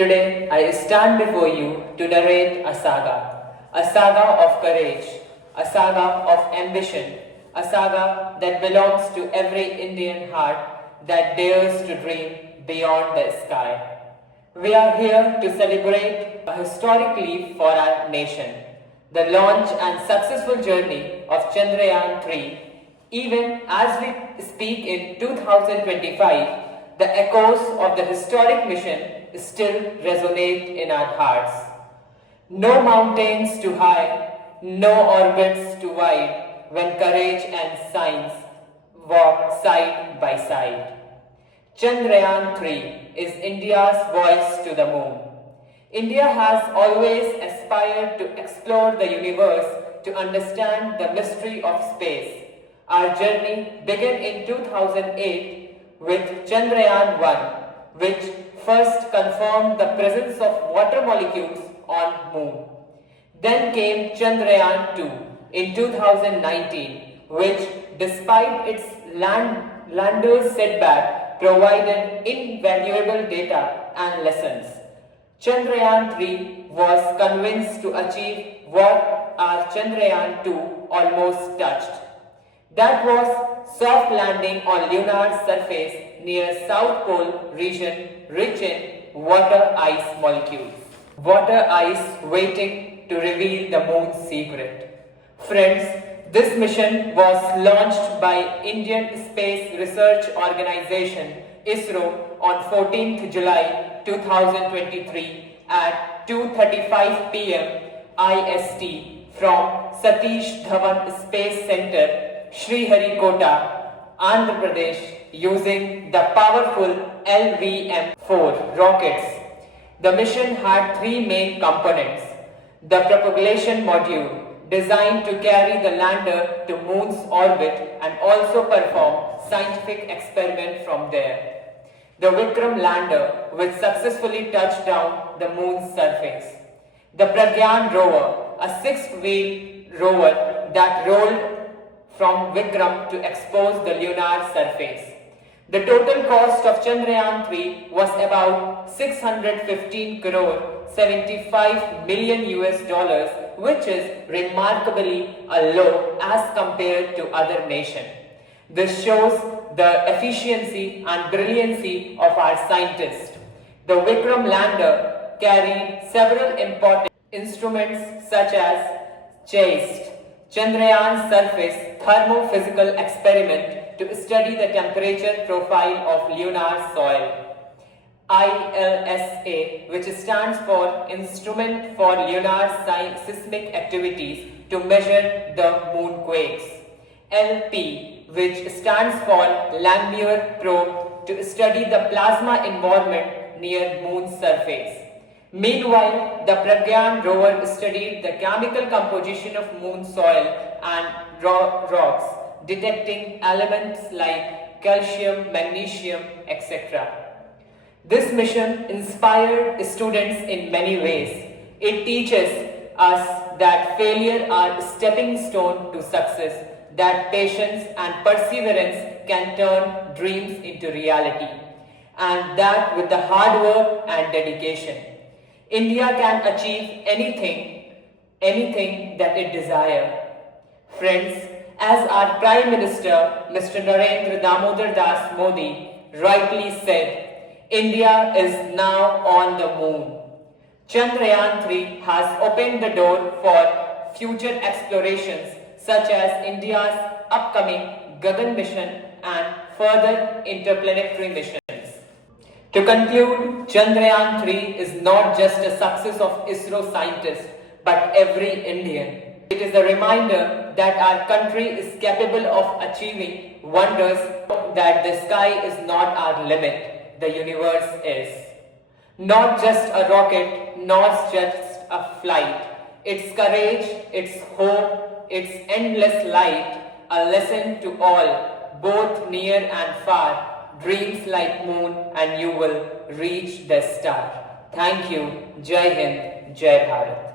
Today, I stand before you to narrate a saga of courage, a saga of ambition, a saga that belongs to every Indian heart that dares to dream beyond the sky. We are here to celebrate a historic leap for our nation, the launch and successful journey of Chandrayaan 3. Even as we speak in 2025, the echoes of the historic mission still resonate in our hearts. No mountains too high, no orbits too wide, when courage and science walk side by side. Chandrayaan 3 is India's voice to the moon. India has always aspired to explore the universe to understand the mystery of space. Our journey began in 2008 with Chandrayaan 1, which first confirmed the presence of water molecules on moon. Then came Chandrayaan 2 in 2019, which despite its lander's setback provided invaluable data and lessons. Chandrayaan 3 was convinced to achieve what our Chandrayaan 2 almost touched. That was soft landing on lunar surface near South Pole region rich in water ice molecules. Water ice waiting to reveal the moon's secret. Friends, this mission was launched by Indian Space Research Organization ISRO on 14th July 2023 at 2:35 p.m. IST from Satish Dhawan Space Center, Sriharikota, Andhra Pradesh, using the powerful LVM-4 rockets. The mission had three main components: the propulsion module, designed to carry the lander to moon's orbit and also perform scientific experiment from there; the Vikram lander, which successfully touched down the moon's surface; the Pragyan rover, a six-wheel rover that rolled from Vikram to expose the lunar surface. The total cost of Chandrayaan 3 was about 615 crore 75 million US dollars, which is remarkably low as compared to other nations. This shows the efficiency and brilliancy of our scientists. The Vikram lander carried several important instruments such as CHASTE, Chandrayaan Surface Thermophysical Experiment to study the temperature profile of lunar soil; ILSA, which stands for Instrument for Lunar Seismic Activities to measure the moonquakes; LP, which stands for Langmuir Probe to study the plasma environment near moon's surface. Meanwhile, the Pragyan rover studied the chemical composition of moon soil and rocks, detecting elements like calcium, magnesium, etc. This mission inspired students in many ways. It teaches us that failure are a stepping stone to success, that patience and perseverance can turn dreams into reality, and that with the hard work and dedication, India can achieve anything that it desires. Friends, as our Prime Minister, Mr. Narendra Damodar Das Modi, rightly said, India is now on the moon. Chandrayaan 3 has opened the door for future explorations such as India's upcoming Gagan mission and further interplanetary missions. To conclude, Chandrayaan 3 is not just a success of ISRO scientists, but every Indian. It is a reminder that our country is capable of achieving wonders, that the sky is not our limit, the universe is. Not just a rocket, not just a flight. Its courage, its hope, its endless light, a lesson to all, both near and far. Dreams like moon and you will reach the star. Thank you. Jai Hind, Jai Bharat.